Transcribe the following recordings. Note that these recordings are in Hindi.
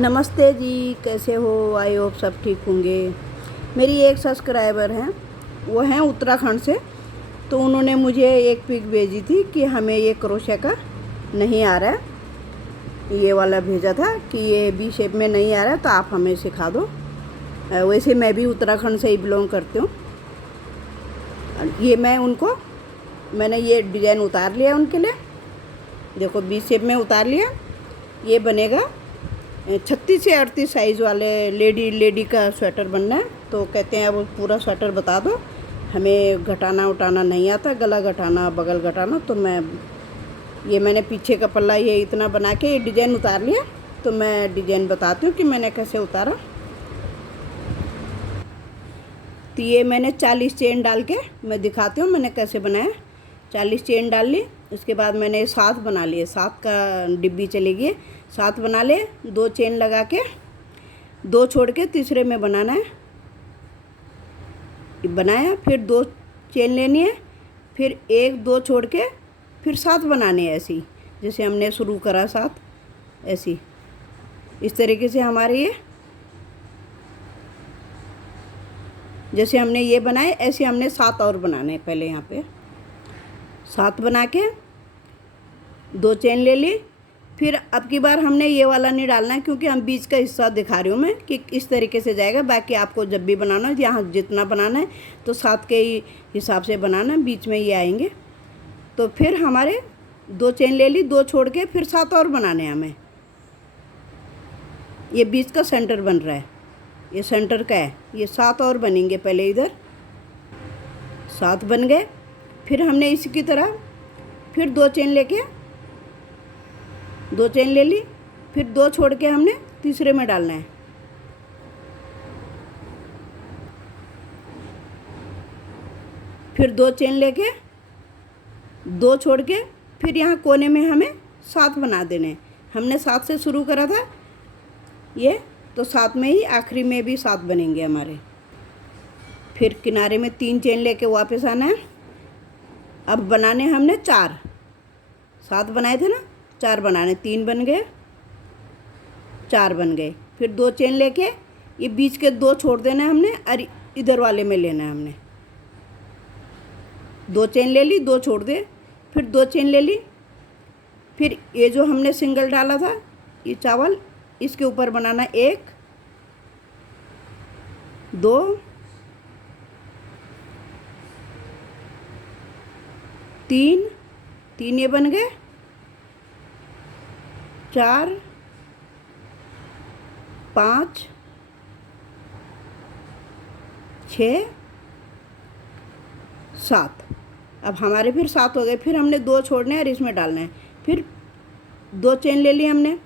नमस्ते जी, कैसे हो? आई होप सब ठीक होंगे। मेरी एक सब्सक्राइबर हैं, वो हैं उत्तराखंड से। तो उन्होंने मुझे एक पिक भेजी थी कि हमें ये क्रोशे का नहीं आ रहा है, ये वाला भेजा था कि ये बी शेप में नहीं आ रहा है, तो आप हमें सिखा दो। वैसे मैं भी उत्तराखंड से ही बिलोंग करती हूँ। ये मैंने ये डिज़ाइन उतार लिया उनके लिए। देखो, बी शेप में उतार लिया। ये बनेगा 36 से 38 साइज़ वाले लेडी का स्वेटर बनना है। तो कहते हैं अब पूरा स्वेटर बता दो, हमें घटाना उठाना नहीं आता, गला घटाना बगल घटाना। तो मैंने पीछे का पल्ला ये इतना बना के ये डिज़ाइन उतार लिया। तो मैं डिज़ाइन बताती हूँ कि मैंने कैसे उतारा। तो ये मैंने 40 चेन डाल के मैं दिखाती हूँ मैंने कैसे बनाया। 40 चेन डाल ली। उसके बाद मैंने 7 बना लिए, 7 का डिब्बी चलेगी। 7 बना ले, 2 चेन लगा के 2 छोड़ के तीसरे में बनाना है। बनाया, फिर 2 चेन लेनी है, फिर 1 2 छोड़ के फिर 7 बनाने हैं। ऐसे ही जैसे हमने शुरू करा 7, ऐसी इस तरीके से हमारे ये जैसे हमने ये बनाए ऐसे हमने 7 और बनाने हैं। पहले यहाँ पे 7 बना के 2 चेन ले ली। फिर अब की बार हमने ये वाला नहीं डालना है, क्योंकि हम बीच का हिस्सा दिखा रही हूँ मैं कि इस तरीके से जाएगा। बाकी आपको जब भी बनाना है, यहाँ जितना बनाना है तो 7 के ही हिसाब से बनाना, बीच में ये आएंगे। तो फिर हमारे 2 चेन ले ली, 2 छोड़ के फिर 7 और बनाने हैं हमें। ये बीच का सेंटर बन रहा है, ये सेंटर का है। ये 7 और बनेंगे। पहले इधर 7 बन गए। फिर हमने इसी की तरह फिर 2 चेन लेके 2 चेन ले ली, फिर 2 छोड़ के हमने तीसरे में डालना है। फिर 2 चेन लेके 2 छोड़ के फिर यहाँ कोने में हमें 7 बना देने हैं। हमने 7 से शुरू करा था ये, तो 7 में ही आखिरी में भी 7 बनेंगे हमारे। फिर किनारे में 3 चेन लेके वापस आना है। अब बनाने हमने 4, 7 बनाए थे ना, 4 बनाने, 3 बन गए, 4 बन गए। फिर 2 चेन लेके ये बीच के 2 छोड़ देना है हमने, और इधर वाले में लेना है हमने। 2 चेन ले ली, 2 छोड़ दे, फिर 2 चेन ले ली। फिर ये जो हमने सिंगल डाला था ये चावल, इसके ऊपर बनाना 1 2 3, 3 ये बन गए, 4 5 6 7। अब हमारे फिर 7 हो गए। फिर हमने 2 छोड़ने हैं और इसमें डालना है। फिर 2 चेन ले ली हमने,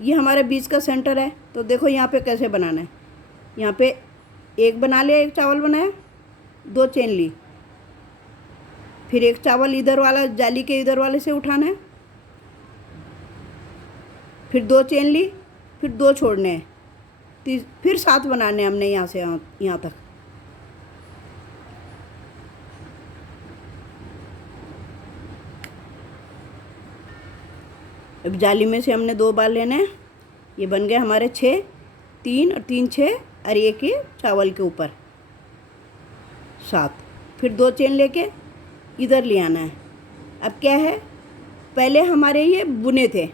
ये हमारे बीच का सेंटर है। तो देखो यहाँ पे कैसे बनाना है। यहाँ पे 1 बना लिया, 1 चावल बनाया, 2 चेन ली, फिर 1 चावल इधर वाला जाली के इधर वाले से उठाना है, फिर 2 चेन ली, फिर 2 छोड़ने हैं, फिर 7 बनाने हमने यहाँ से यहाँ तक। अब जाली में से हमने 2 बार लेना है। ये बन गए हमारे 6, 3 और 3 6, और 1 ये चावल के ऊपर 7। फिर 2 चेन लेके इधर ले आना है। अब क्या है, पहले हमारे ये बुने थे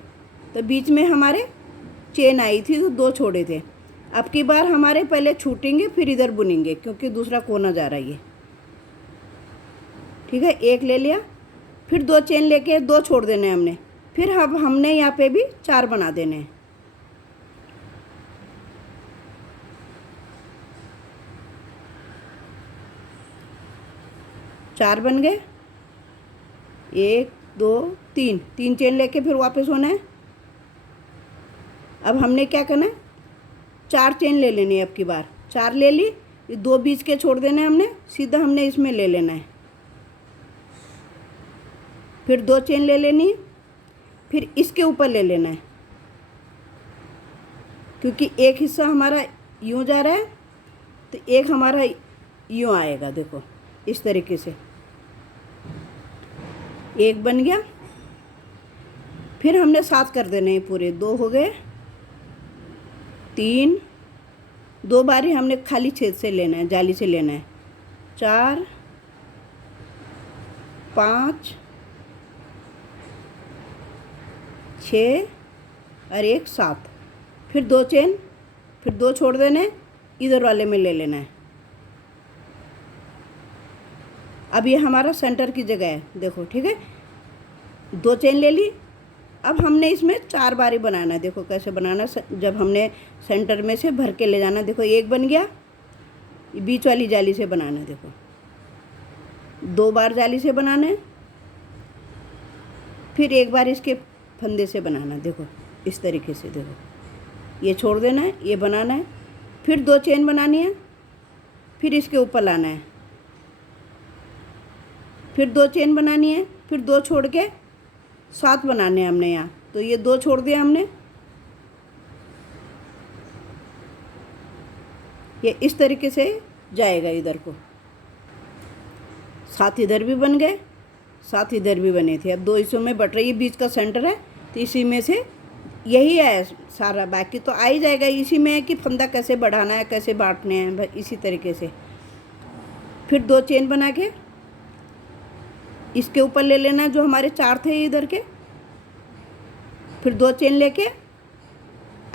तो बीच में हमारे चेन आई थी तो 2 छोड़े थे। अब की बार हमारे पहले छूटेंगे फिर इधर बुनेंगे, क्योंकि दूसरा कोना जा रहा है ये। ठीक है, 1 ले लिया, फिर 2 चेन लेके 2 छोड़ देने हमने। फिर अब हमने यहाँ पे भी 4 बना देने हैं। चार बन गए, 1 2 3, 3 चेन लेके फिर वापस होना है। अब हमने क्या करना है, 4 चेन ले लेनी है। अब की बार 4 ले ली, ये 2 बीच के छोड़ देने हमने, सीधा हमने इसमें ले लेना है। फिर 2 चेन ले लेनी, फिर इसके ऊपर ले लेना है, क्योंकि एक हिस्सा हमारा यूँ जा रहा है तो एक हमारा यूँ आएगा। देखो इस तरीके से 1 बन गया। फिर हमने 7 कर देने हैं पूरे, 2 हो गए, 3, 2 बारी हमने खाली छेद से लेना है, जाली से लेना है। 4, 5, 6 और 1 7। फिर 2 चेन, फिर 2 छोड़ देना है, इधर वाले में ले लेना है। अब ये हमारा सेंटर की जगह है, देखो ठीक है। 2 चेन ले ली। अब हमने इसमें 4 बारी बनाना है। देखो कैसे बनाना, जब हमने सेंटर में से भर के ले जाना। देखो 1 बन गया, बीच वाली जाली से बनाना है। देखो 2 बार जाली से बनाना है, फिर 1 बार इसके फंदे से बनाना है। देखो इस तरीके से, देखो ये छोड़ देना है, ये बनाना है, फिर 2 चेन बनानी है, फिर इसके ऊपर लाना है, फिर 2 चेन बनानी है, फिर 2 छोड़ के 7 बनाने हैं हमने यहाँ। तो ये 2 छोड़ दिया हमने, ये इस तरीके से जाएगा इधर को। 7 इधर भी बन गए, 7 इधर भी बने थे। अब 2 हिस्सों में बट रही है, बीच का सेंटर है, तो इसी में से यही है सारा, बाकी तो आ ही जाएगा। इसी में है कि फंदा कैसे बढ़ाना है, कैसे बांटने हैं, इसी तरीके से। फिर 2 चेन बना के इसके ऊपर ले लेना, जो हमारे 4 थे इधर के। फिर 2 चेन लेके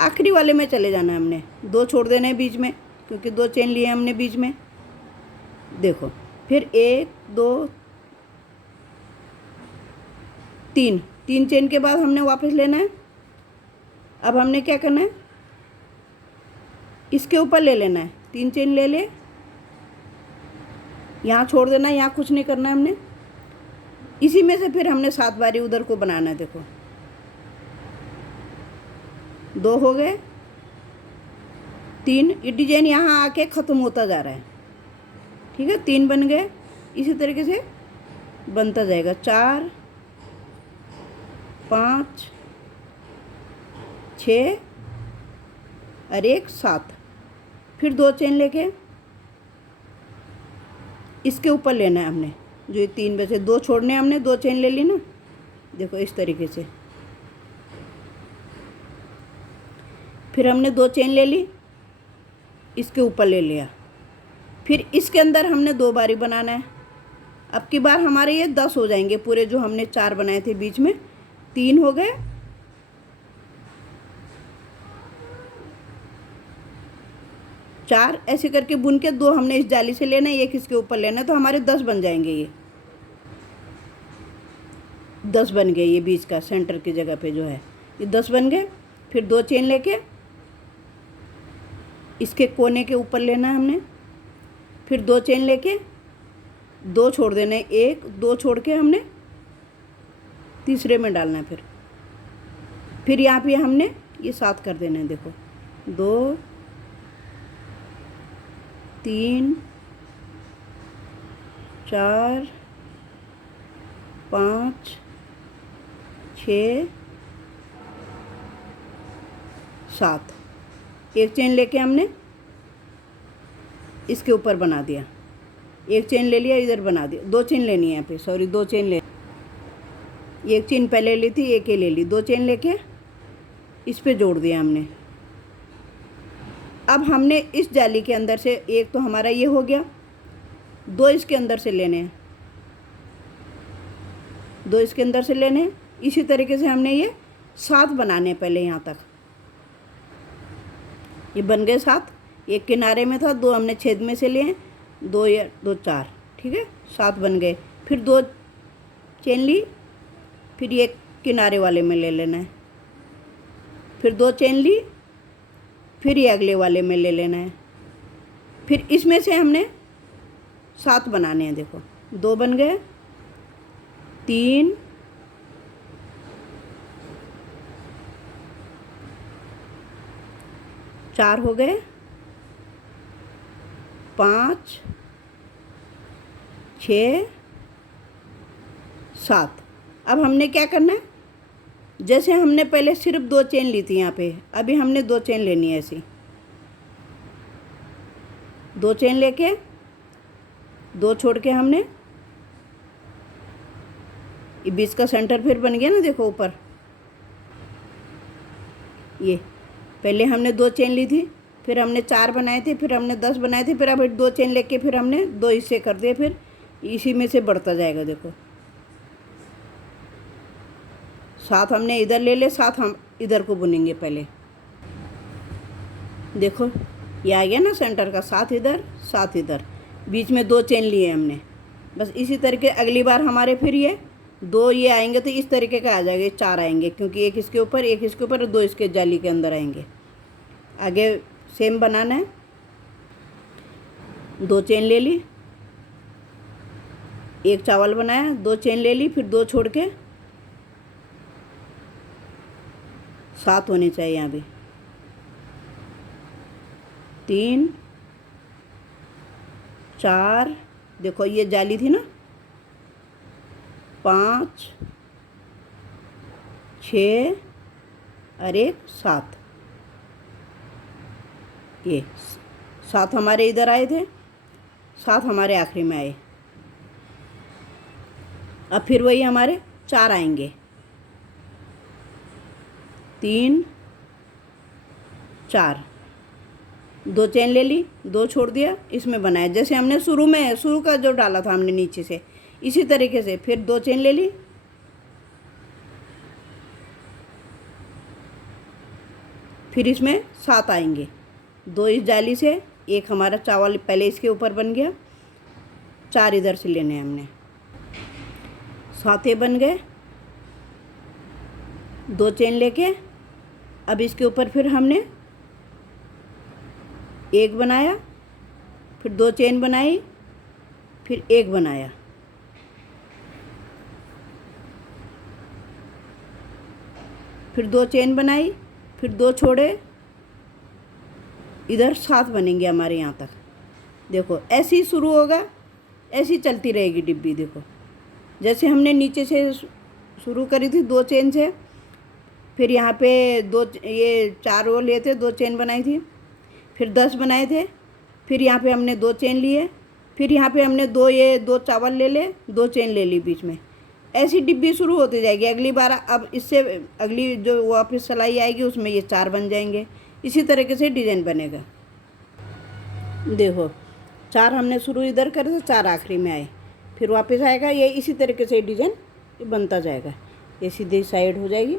आखिरी वाले में चले जाना है हमने। 2 छोड़ देना है बीच में, क्योंकि 2 चेन लिए हमने बीच में। देखो फिर 1 2 3 चेन के बाद हमने वापस लेना है। अब हमने क्या करना है, इसके ऊपर ले लेना है। 3 चेन ले ले, यहाँ छोड़ देना है, यहाँ कुछ नहीं करना है हमने। इसी में से फिर हमने 7 बारी उधर को बनाना है। देखो 2 हो गए, 3। ये डिजाइन यहाँ आके ख़त्म होता जा रहा है, ठीक है। 3 बन गए, इसी तरीके से बनता जाएगा। 4 5 6 और 1 7। फिर 2 चेन लेके इसके ऊपर लेना है हमने, जो ये 3 बचे। 2 छोड़ने हमने, 2 चेन ले ली ना। देखो इस तरीके से। फिर हमने 2 चेन ले ली, इसके ऊपर ले लिया। फिर इसके अंदर हमने 2 बारी बनाना है। अब की बार हमारे ये 10 हो जाएंगे पूरे, जो हमने 4 बनाए थे बीच में। 3 हो गए, 4 ऐसे करके बुन के 2 हमने इस जाली से लेना है, 1 इसके ऊपर लेना है, तो हमारे 10 बन जाएंगे। ये 10 बन गए, ये बीच का सेंटर की जगह पे जो है ये 10 बन गए। फिर 2 चेन लेके इसके कोने के ऊपर लेना है हमने। फिर 2 चेन लेके 2 छोड़ देना है, 1 2 छोड़ के हमने तीसरे में डालना है। फिर यहाँ पे हमने ये 7 कर देना है। देखो 2 3 4 5 6 7। 1 चेन लेके हमने इसके ऊपर बना दिया, 1 चेन ले लिया, इधर बना दिया। 2 चेन लेनी है यहाँ पे, सॉरी 2 चेन ले, 1 चेन पहले ली थी, 1 ही ले ली। 2 चेन लेके इस पे जोड़ दिया हमने। अब हमने इस जाली के अंदर से, एक तो हमारा ये हो गया, 2 इसके अंदर से लेने हैं, 2 इसके अंदर से लेने हैं। इसी तरीके से हमने ये 7 बनाने हैं पहले यहाँ तक। ये बन गए 7। एक किनारे में था, 2 हमने छेद में से लिए, 2 या 2 4, ठीक है, 7 बन गए। फिर 2 चेन ली, फिर ये किनारे वाले में ले लेना है। फिर 2 चेन ली, फिर ये अगले वाले में ले लेना है। फिर इसमें से हमने 7 बनाने हैं। देखो 2 बन गए, 3 4 हो गए, 5 6 7। अब हमने क्या करना है, जैसे हमने पहले सिर्फ 2 चेन ली थी यहाँ पे, अभी हमने 2 चेन लेनी है ऐसी। 2 चेन लेके 2 छोड़ के हमने ये बीच का सेंटर फिर बन गया ना। देखो ऊपर ये पहले हमने 2 चेन ली थी, फिर हमने 4 बनाए थे, फिर हमने 10 बनाए थे, फिर अब 2 चेन लेके फिर हमने 2 हिस्से कर दिए, फिर इसी में से बढ़ता जाएगा। देखो 7 हमने इधर ले ले, 7 हम इधर को बुनेंगे पहले। देखो ये आ गया ना सेंटर का, 7 इधर 7 इधर, बीच में 2 चेन लिए हमने। बस इसी तरीके अगली बार हमारे फिर ये 2 ये आएंगे तो इस तरीके का आ जाएगा, 4 आएंगे, क्योंकि एक इसके ऊपर एक इसके ऊपर 2 इसके जाली के अंदर आएंगे। आगे सेम बनाना है। 2 चेन ले ली, एक चावल बनाया, 2 चेन ले ली, फिर 2 छोड़ के 7 होने चाहिए यहाँ भी। 3 4, देखो ये जाली थी ना, 5 6 और 1 7, ये 7 हमारे इधर आए थे, 7 हमारे आखिरी में आए। अब फिर वही हमारे 4 आएंगे, 3 4, 2 चेन ले ली, 2 छोड़ दिया, इसमें बनाया जैसे हमने शुरू का जो डाला था हमने नीचे से, इसी तरीके से। फिर 2 चेन ले ली, फिर इसमें 7 आएंगे, 2 इस जाली से, एक हमारा चावल पहले इसके ऊपर बन गया, 4 इधर से लेने हैं हमने, 7 बन गए। 2 चेन लेके अब इसके ऊपर फिर हमने 1 बनाया, फिर 2 चेन बनाई, फिर 1 बनाया, फिर 2 चेन बनाई, फिर 2 छोड़े, इधर 7 बनेंगे हमारे यहाँ तक। देखो ऐसे ही शुरू होगा, ऐसी चलती रहेगी डिब्बी। देखो जैसे हमने नीचे से शुरू करी थी 2 चेन से, फिर यहाँ पे 2 ये 4 वो लिए थे, 2 चेन बनाई थी, फिर 10 बनाए थे, फिर यहाँ पे हमने 2 चेन लिए, फिर यहाँ पे हमने 2 चावल ले ले, 2 चेन ले ली बीच में। ऐसी डिब्बी शुरू होती जाएगी। अगली बार अब इससे अगली जो वापस सिलाई आएगी उसमें ये 4 बन जाएंगे। इसी तरीके से डिज़ाइन बनेगा। देखो 4 हमने शुरू इधर करे तो 4 आखिरी में आए, फिर वापस आएगा। ये इसी तरीके से डिज़ाइन ये बनता जाएगा। ये सीधी साइड हो जाएगी,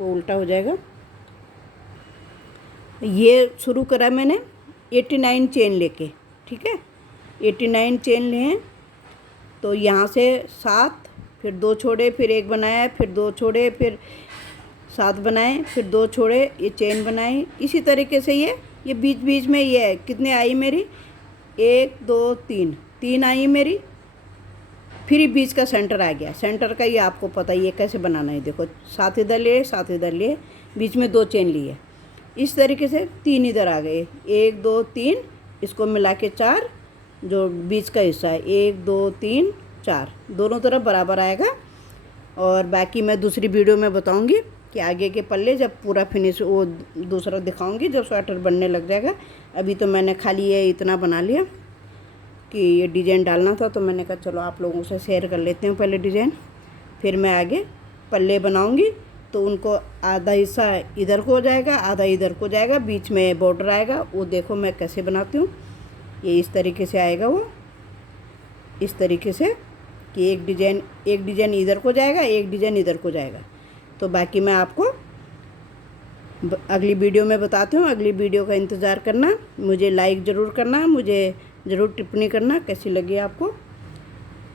वो उल्टा हो जाएगा। ये शुरू करा मैंने 89 चेन लेके, ठीक है। 89 चेन लिए तो यहाँ से 7, फिर 2 छोड़े, फिर 1 बनाया, फिर 2 छोड़े, फिर 7 बनाए, फिर 2 छोड़े, ये चेन बनाई। इसी तरीके से ये बीच बीच में ये कितने आई मेरी, 1 2 3 आई मेरी। फिर ये बीच का सेंटर आ गया। सेंटर का ये आपको पता ही है कैसे बनाना है। देखो 7 इधर लिए, 7 इधर लिए, बीच में 2 चेन लिए। इस तरीके से 3 इधर आ गए, 1 2 3, इसको मिला के 4 जो बीच का हिस्सा है, 1 2 3 4 दोनों तरफ बराबर आएगा। और बाकी मैं दूसरी वीडियो में बताऊंगी कि आगे के पल्ले जब पूरा फिनिश वो दूसरा दिखाऊंगी जब स्वेटर बनने लग जाएगा। अभी तो मैंने खाली ये इतना बना लिया कि ये डिज़ाइन डालना था, तो मैंने कहा चलो आप लोगों से शेयर कर लेते हूँ पहले डिज़ाइन, फिर मैं आगे पल्ले बनाऊंगी तो उनको आधा हिस्सा इधर को हो जाएगा, आधा इधर को जाएगा, बीच में बॉर्डर आएगा। वो देखो मैं कैसे बनाती हूँ। ये इस तरीके से आएगा, वो इस तरीके से कि एक डिज़ाइन इधर को जाएगा, एक डिज़ाइन इधर को जाएगा। तो बाकी मैं आपको अगली वीडियो में बताती हूँ। अगली वीडियो का इंतज़ार करना, मुझे लाइक ज़रूर करना, मुझे ज़रूर टिप्पणी करना कैसी लगी आपको।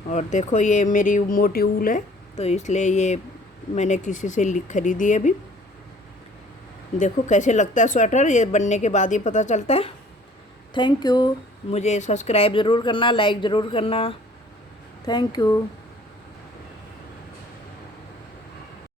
और देखो ये मेरी मोटी ऊल है तो इसलिए ये मैंने किसी से खरीदी है अभी। देखो कैसे लगता है स्वेटर, ये बनने के बाद ही पता चलता है। Thank you. मुझे सब्सक्राइब ज़रूर करना, लाइक ज़रूर करना। Thank you.